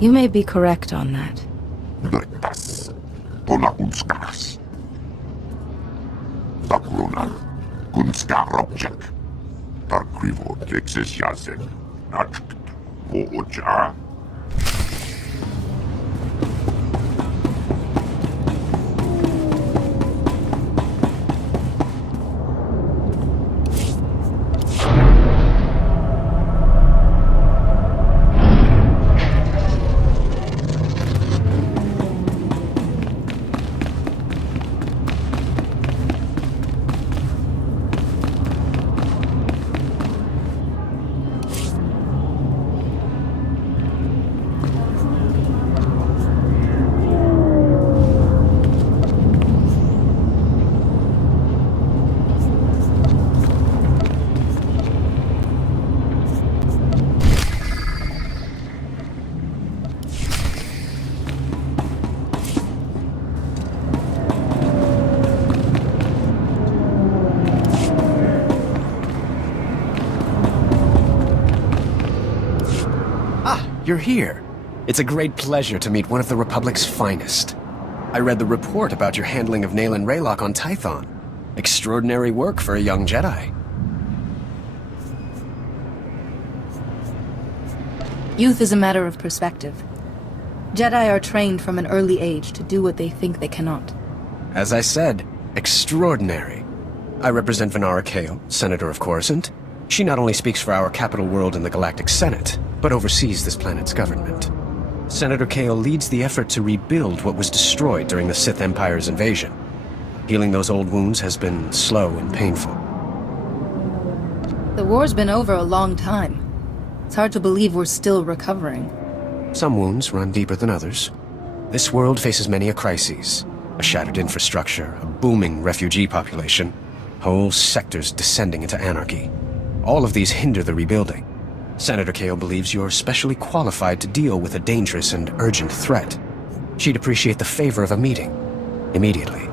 You may be correct on that. You're here. It's a great pleasure to meet one of the Republic's finest. I read the report about your handling of Nayland Raylock on Tython. Extraordinary work for a young Jedi. Youth is a matter of perspective. Jedi are trained from an early age to do what they think they cannot. As I said, extraordinary. I represent Venara Kale, Senator of Coruscant. She not only speaks for our capital world in the Galactic Senate, but oversees this planet's government. Senator Kale leads the effort to rebuild what was destroyed during the Sith Empire's invasion. Healing those old wounds has been slow and painful. The war's been over a long time. It's hard to believe we're still recovering. Some wounds run deeper than others. This world faces many a crisis. A shattered infrastructure, a booming refugee population, whole sectors descending into anarchy. All of these hinder the rebuilding. Senator Kale believes you're specially qualified to deal with a dangerous and urgent threat. She'd appreciate the favor of a meeting. Immediately.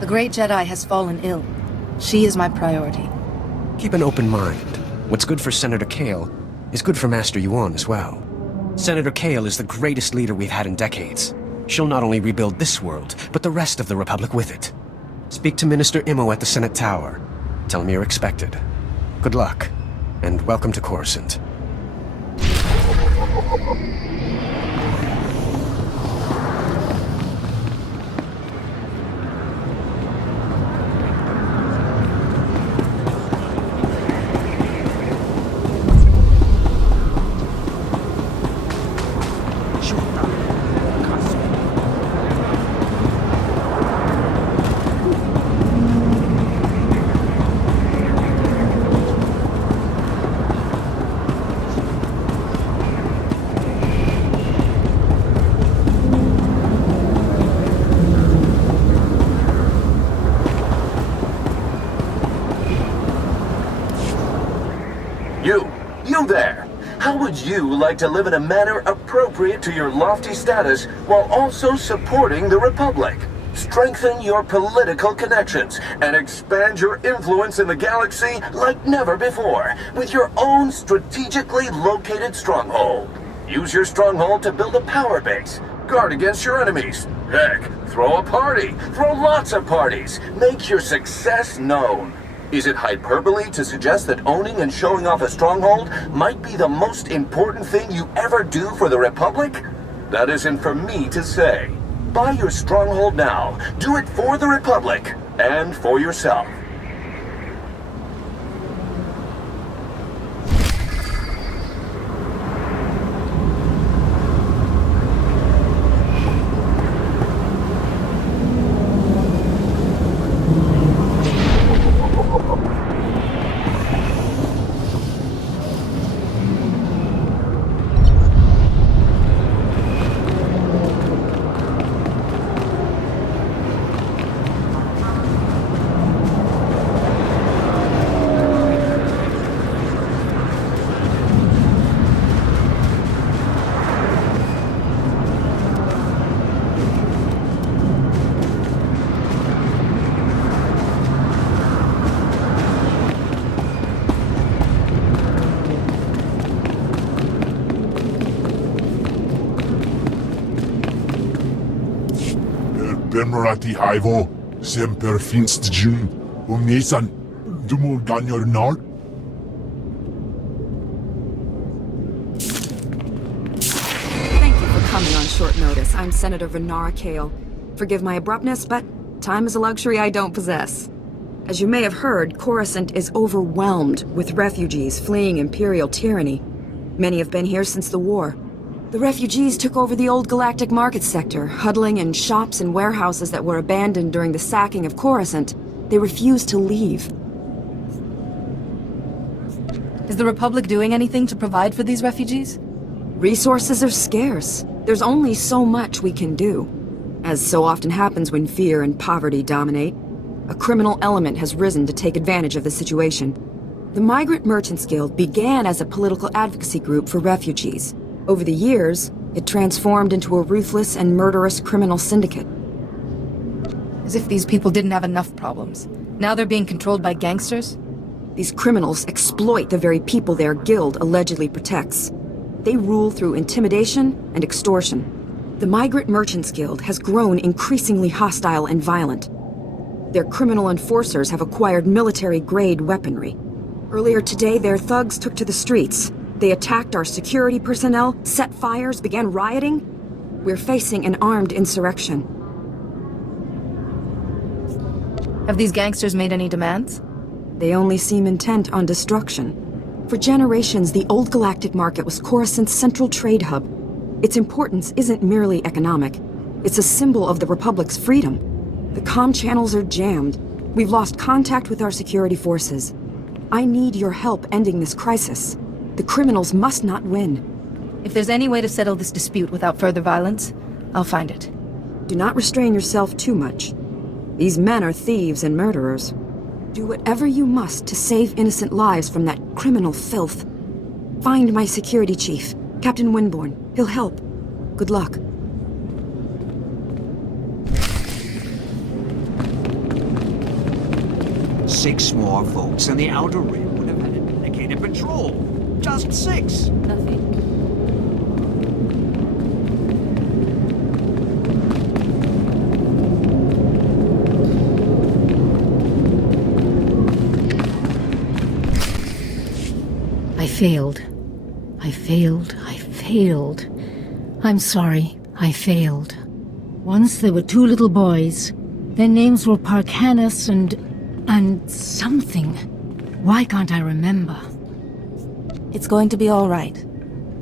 The great Jedi has fallen ill. She is my priority. Keep an open mind. What's good for Senator Kale is good for Master Yuan as well. Senator Kale is the greatest leader we've had in decades. She'll not only rebuild this world, but the rest of the Republic with it. Speak to Minister Imo at the Senate Tower. Tell him you're expected. Good luck, and welcome to Coruscant. You there! How would you like to live in a manner appropriate to your lofty status while also supporting the Republic? Strengthen your political connections and expand your influence in the galaxy like never before with your own strategically located stronghold. Use your stronghold to build a power base, guard against your enemies. Heck, throw a party, throw lots of parties. Make your success known. Is it hyperbole to suggest that owning and showing off a stronghold might be the most important thing you ever do for the Republic? That isn't for me to say. Buy your stronghold now. Do it for the Republic and for yourself. Bemrati Ivo, Semper Finstjun, Nisan, Dumul Ganyor Nard. Thank you for coming on short notice. I'm Senator Venara Kale. Forgive my abruptness, but time is a luxury I don't possess. As you may have heard, Coruscant is overwhelmed with refugees fleeing Imperial tyranny. Many have been here since the war. The refugees took over the old galactic market sector, huddling in shops and warehouses that were abandoned during the sacking of Coruscant. They refused to leave. Is the Republic doing anything to provide for these refugees? Resources are scarce. There's only so much we can do. As so often happens when fear and poverty dominate, a criminal element has risen to take advantage of the situation. The Migrant Merchants Guild began as a political advocacy group for refugees. Over the years, it transformed into a ruthless and murderous criminal syndicate. As if these people didn't have enough problems. Now they're being controlled by gangsters? These criminals exploit the very people their guild allegedly protects. They rule through intimidation and extortion. The Migrant Merchants Guild has grown increasingly hostile and violent. Their criminal enforcers have acquired military-grade weaponry. Earlier today, their thugs took to the streets. They attacked our security personnel, set fires, began rioting. We're facing an armed insurrection. Have these gangsters made any demands? They only seem intent on destruction. For generations, the old galactic market was Coruscant's central trade hub. Its importance isn't merely economic. It's a symbol of the Republic's freedom. The comm channels are jammed. We've lost contact with our security forces. I need your help ending this crisis. The criminals must not win. If there's any way to settle this dispute without further violence, I'll find it. Do not restrain yourself too much. These men are thieves and murderers. Do whatever you must to save innocent lives from that criminal filth. Find my security chief, Captain Winborn. He'll help. Good luck. Six more votes and the Outer Rim would have had a dedicated patrol. Just 6. Nothing. I failed. I failed. I'm sorry, I failed. Once there were 2 little boys. Their names were Parkanis and something. Why can't I remember? It's going to be all right.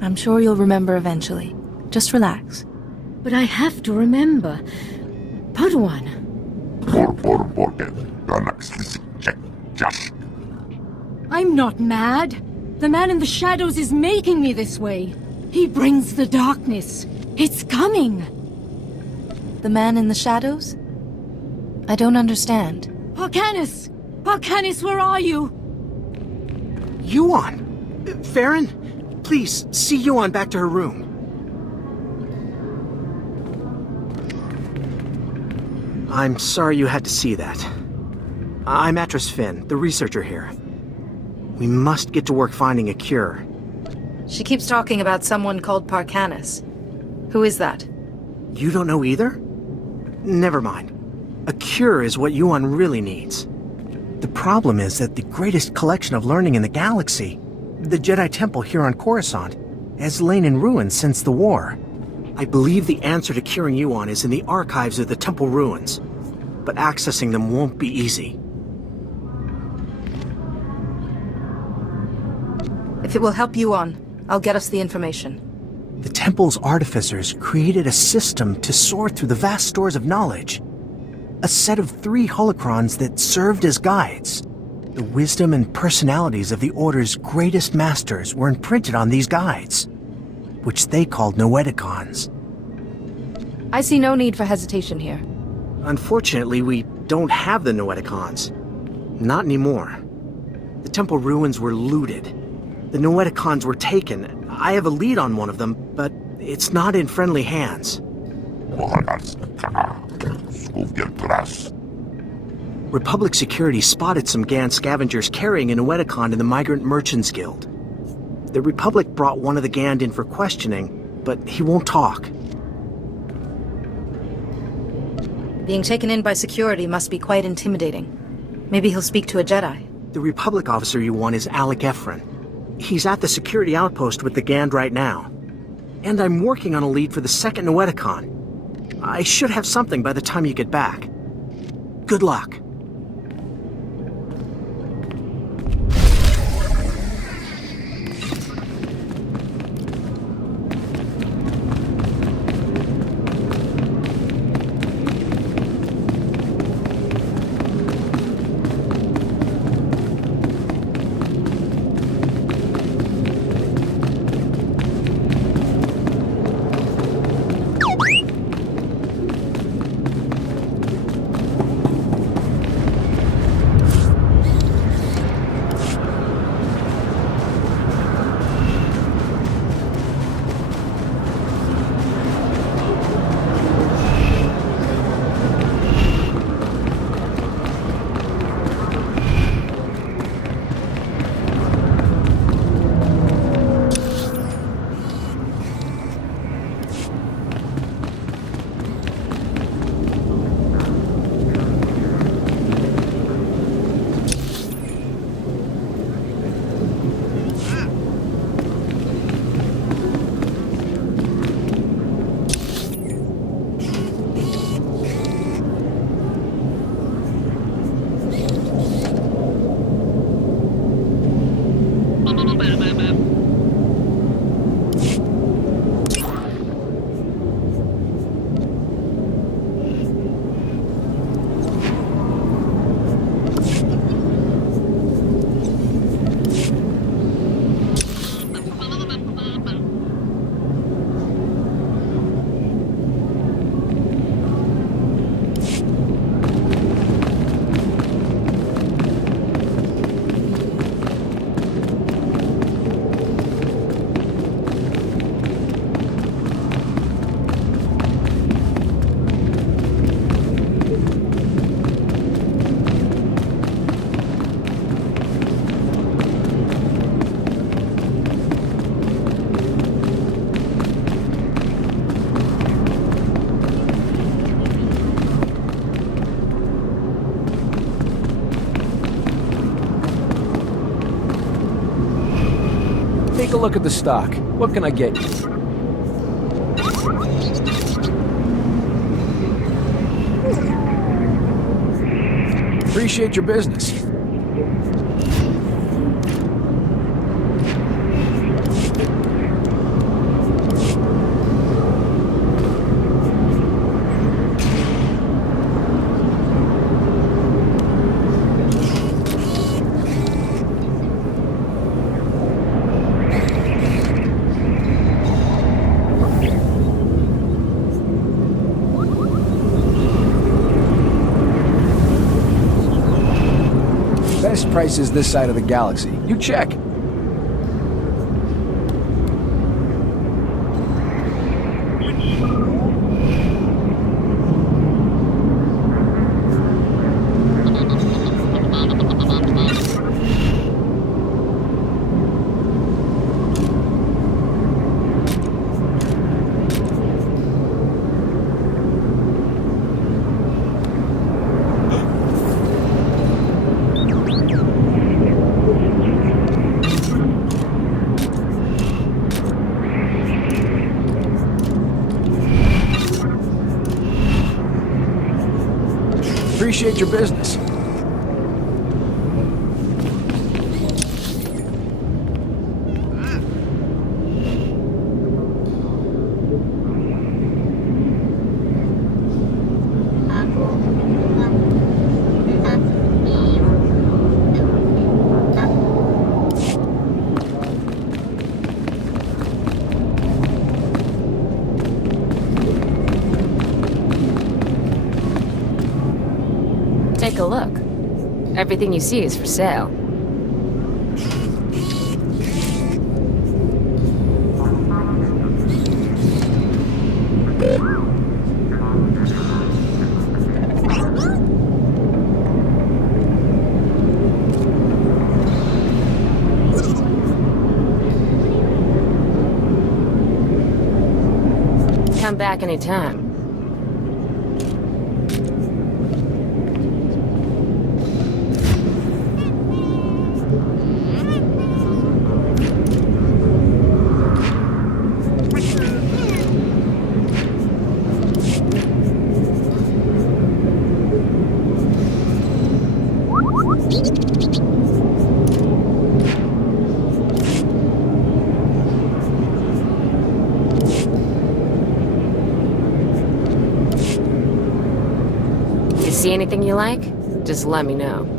I'm sure you'll remember eventually. Just relax. But I have to remember. Padawan. I'm not mad. The man in the shadows is making me this way. He brings the darkness. It's coming. The man in the shadows? I don't understand. Parkanis! Parkanis, where are you? Yuan! Farron, please, see Yuan back to her room. I'm sorry you had to see that. I'm Atris Finn, the researcher here. We must get to work finding a cure. She keeps talking about someone called Parkanis. Who is that? You don't know either? Never mind. A cure is what Yuan really needs. The problem is that the greatest collection of learning in the galaxy, the Jedi Temple here on Coruscant, has lain in ruins since the war. I believe the answer to curing Yuan is in the archives of the Temple ruins, but accessing them won't be easy. If it will help you on, I'll get us the information. The Temple's artificers created a system to sort through the vast stores of knowledge. A set of 3 holocrons that served as guides. The wisdom and personalities of the Order's greatest masters were imprinted on these guides, which they called Noeticons. I see no need for hesitation here. Unfortunately, we don't have the Noeticons. Not anymore. The Temple ruins were looted. The Noeticons were taken. I have a lead on one of them, but it's not in friendly hands. Republic security spotted some GAN scavengers carrying a Noeticon in the Migrant Merchants Guild. The Republic brought one of the GAN in for questioning, but he won't talk. Being taken in by security must be quite intimidating. Maybe he'll speak to a Jedi. The Republic officer you want is Alec Efron. He's at the security outpost with the Gand right now. And I'm working on a lead for the second Noeticon. I should have something by the time you get back. Good luck. Take a look at the stock. What can I get you? Appreciate your business. Best prices this side of the galaxy. You check. Appreciate your business. Take a look. Everything you see is for sale. Come back anytime. You see anything you like? Just let me know.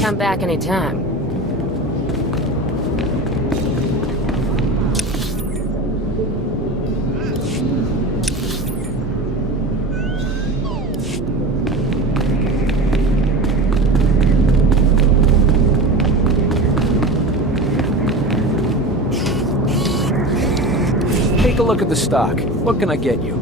Come back anytime. Take a look at the stock. What can I get you?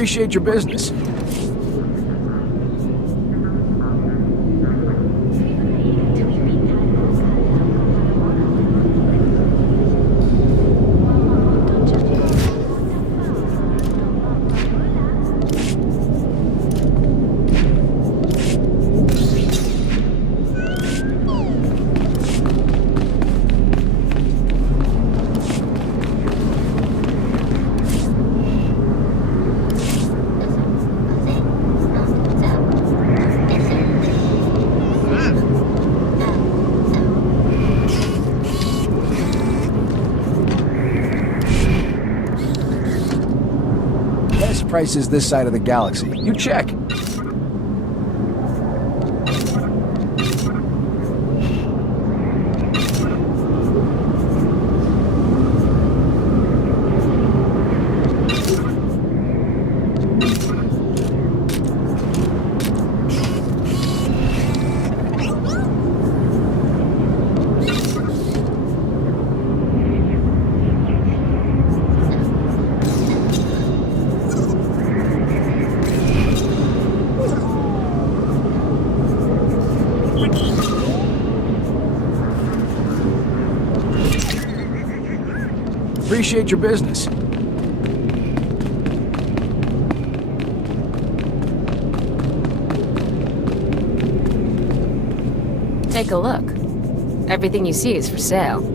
Appreciate your business. Best prices this side of the galaxy. You check. Appreciate your business. Take a look. Everything you see is for sale.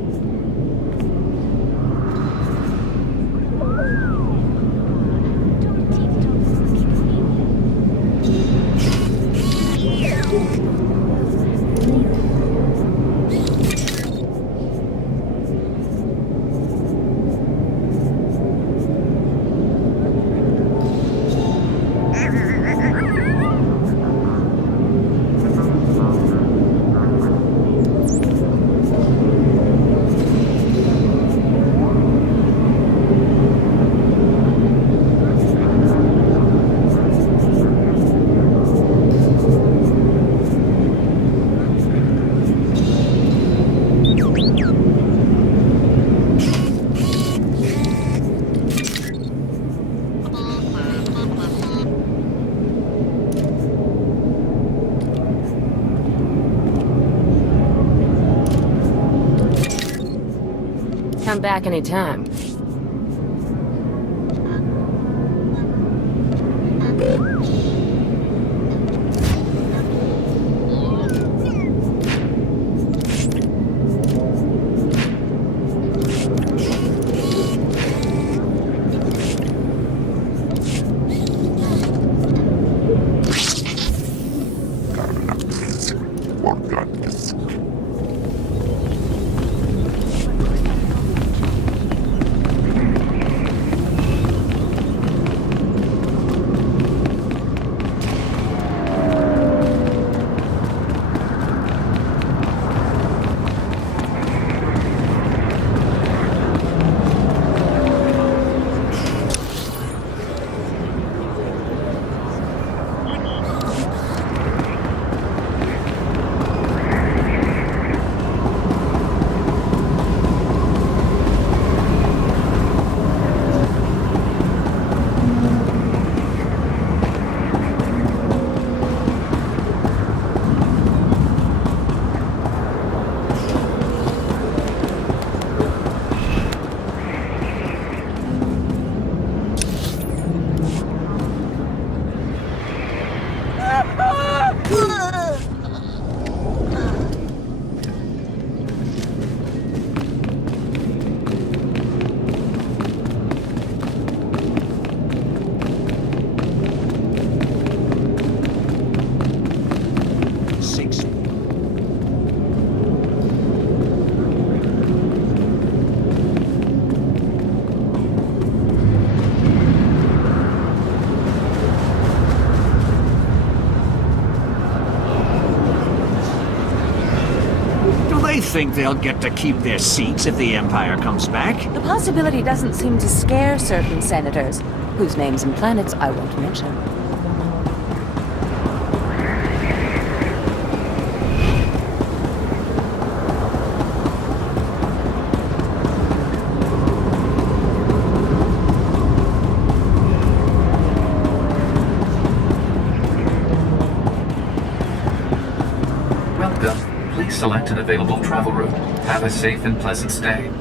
Come back anytime. They think they'll get to keep their seats if the Empire comes back. The possibility doesn't seem to scare certain senators, whose names and planets I won't mention. Welcome. Please select an available travel route. Have a safe and pleasant stay.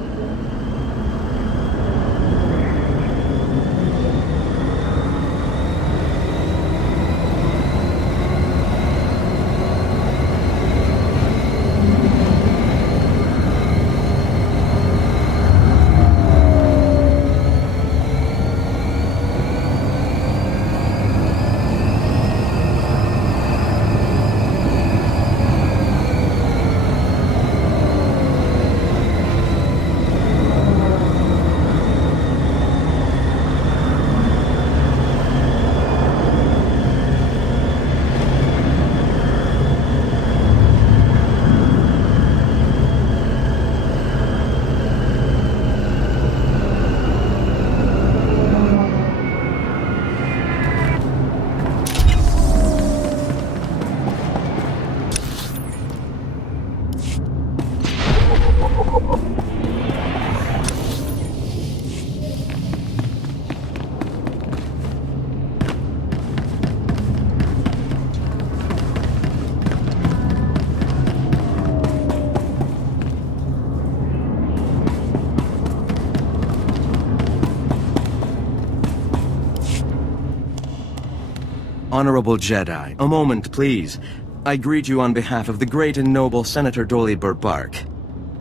Honorable Jedi, a moment, please. I greet you on behalf of the great and noble Senator Dolly Burbark.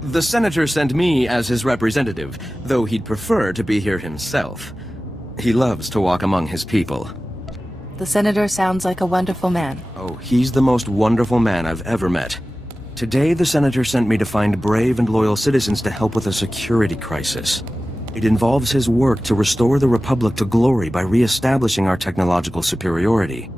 The Senator sent me as his representative, though he'd prefer to be here himself. He loves to walk among his people. The Senator sounds like a wonderful man. Oh, he's the most wonderful man I've ever met. Today, the Senator sent me to find brave and loyal citizens to help with a security crisis. It involves his work to restore the Republic to glory by re-establishing our technological superiority.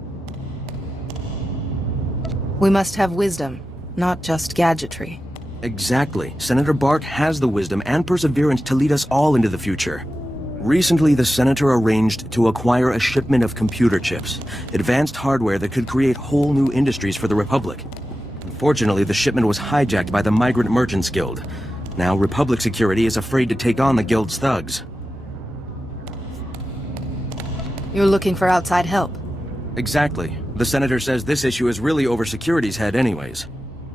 We must have wisdom, not just gadgetry. Exactly. Senator Bark has the wisdom and perseverance to lead us all into the future. Recently, the Senator arranged to acquire a shipment of computer chips, advanced hardware that could create whole new industries for the Republic. Unfortunately, the shipment was hijacked by the Migrant Merchants Guild. Now, Republic security is afraid to take on the Guild's thugs. You're looking for outside help? Exactly. The Senator says this issue is really over security's head anyways.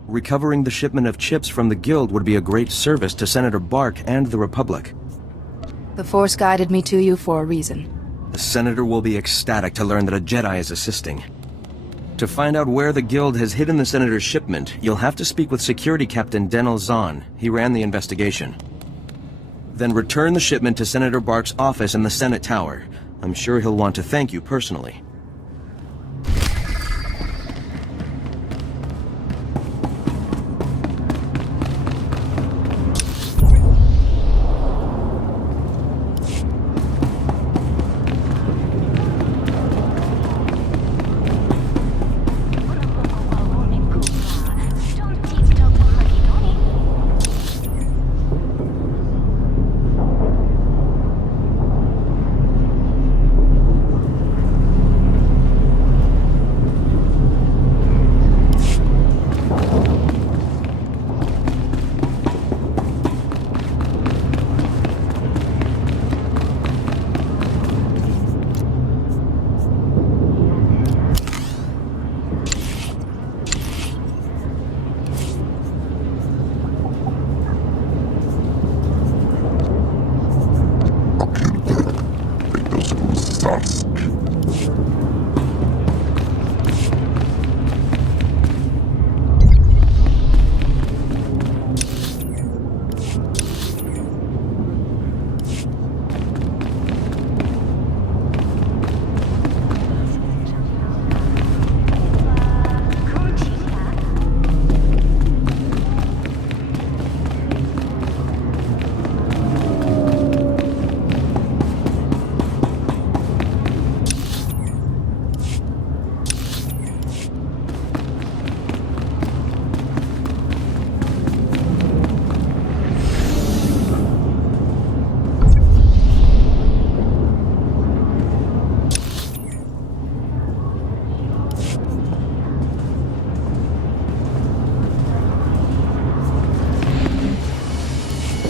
Recovering the shipment of chips from the Guild would be a great service to Senator Bark and the Republic. The Force guided me to you for a reason. The Senator will be ecstatic to learn that a Jedi is assisting. To find out where the Guild has hidden the Senator's shipment, you'll have to speak with Security Captain Denel Zahn. He ran the investigation. Then return the shipment to Senator Bark's office in the Senate Tower. I'm sure he'll want to thank you personally.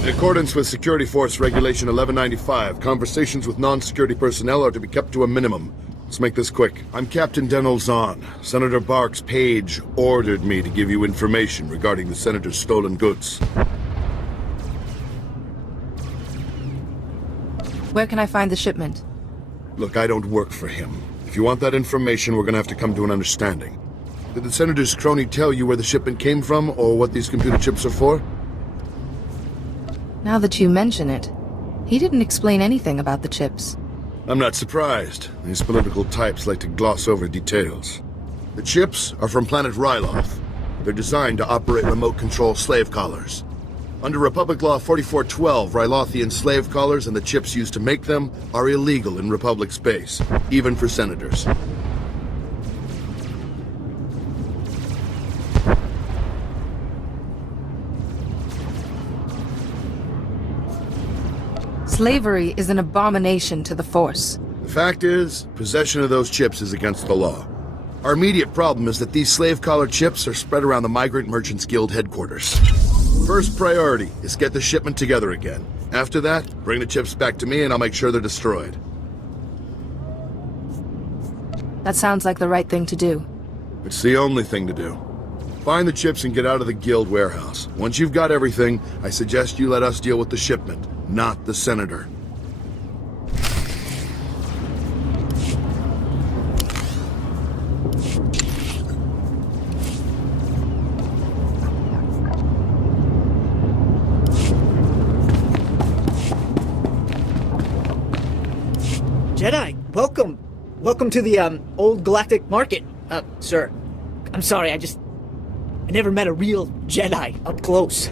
In accordance with Security Force Regulation 1195, conversations with non-security personnel are to be kept to a minimum. Let's make this quick. I'm Captain Denel Zahn. Senator Bark's page ordered me to give you information regarding the Senator's stolen goods. Where can I find the shipment? Look, I don't work for him. If you want that information, we're gonna have to come to an understanding. Did the Senator's crony tell you where the shipment came from, or what these computer chips are for? Now that you mention it, he didn't explain anything about the chips. I'm not surprised. These political types like to gloss over details. The chips are from planet Ryloth. They're designed to operate remote control slave collars. Under Republic Law 4412, Rylothian slave collars and the chips used to make them are illegal in Republic space, even for senators. Slavery is an abomination to the Force. The fact is, possession of those chips is against the law. Our immediate problem is that these slave collar chips are spread around the Migrant Merchants Guild headquarters. First priority is get the shipment together again. After that, bring the chips back to me and I'll make sure they're destroyed. That sounds like the right thing to do. It's the only thing to do. Find the chips and get out of the Guild warehouse. Once you've got everything, I suggest you let us deal with the shipment, not the Senator. Jedi, welcome. Welcome to the, Old Galactic Market, sir. I'm sorry, I never met a real Jedi up close.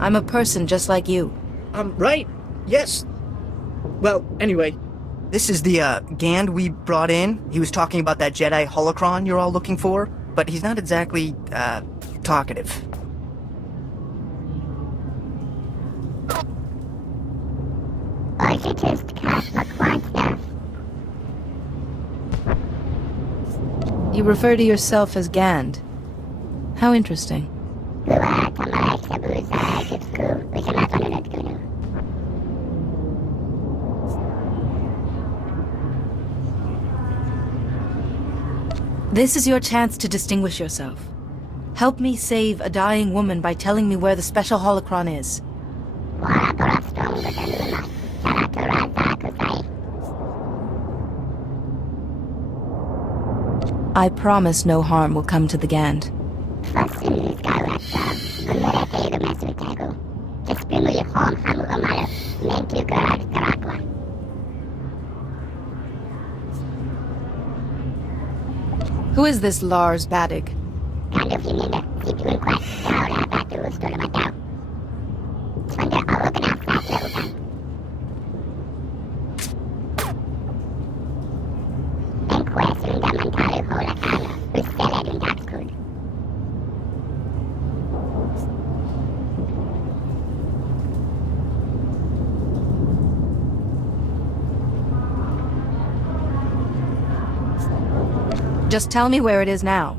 I'm a person just like you. Right. Yes. Well, anyway, this is the, Gand we brought in. He was talking about that Jedi holocron you're all looking for, but he's not exactly, talkative. You refer to yourself as Gand. How interesting. This is your chance to distinguish yourself. Help me save a dying woman by telling me where the special holocron is. I promise no harm will come to the Gand. Who is this Lars Badig? Just tell me where it is now.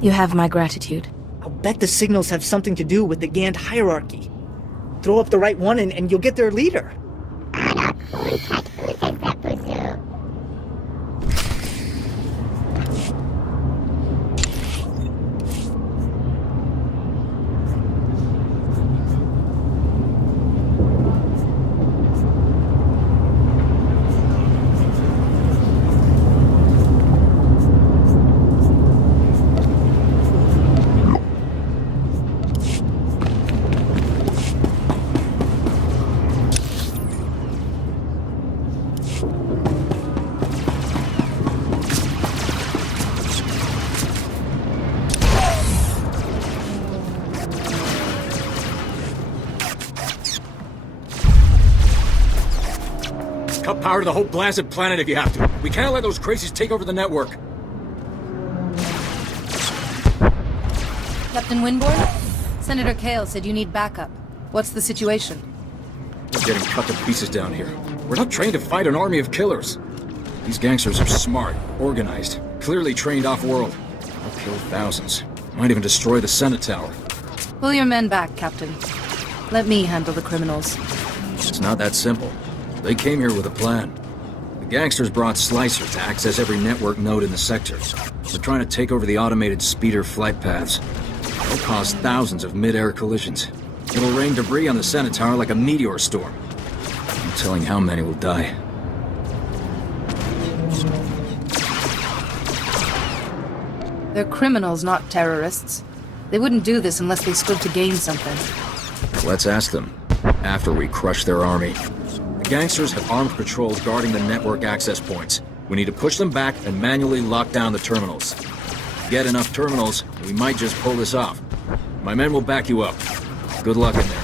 You have my gratitude. I'll bet the signals have something to do with the Gand hierarchy. Throw up the right one and you'll get their leader. Cut power to the whole blasted planet if you have to. We can't let those crazies take over the network. Captain Winborn? Senator Kale said you need backup. What's the situation? We're getting cut to pieces down here. We're not trained to fight an army of killers. These gangsters are smart, organized, clearly trained off-world. They'll kill thousands. Might even destroy the Senate Tower. Pull your men back, Captain. Let me handle the criminals. It's not that simple. They came here with a plan. The gangsters brought Slicer to access every network node in the sector. They're trying to take over the automated speeder flight paths. It'll cause thousands of mid-air collisions. It'll rain debris on the Senate Tower like a meteor storm. No telling how many will die. They're criminals, not terrorists. They wouldn't do this unless they stood to gain something. Let's ask them, after we crush their army. The gangsters have armed patrols guarding the network access points. We need to push them back and manually lock down the terminals. Get enough terminals, we might just pull this off. My men will back you up. Good luck in there.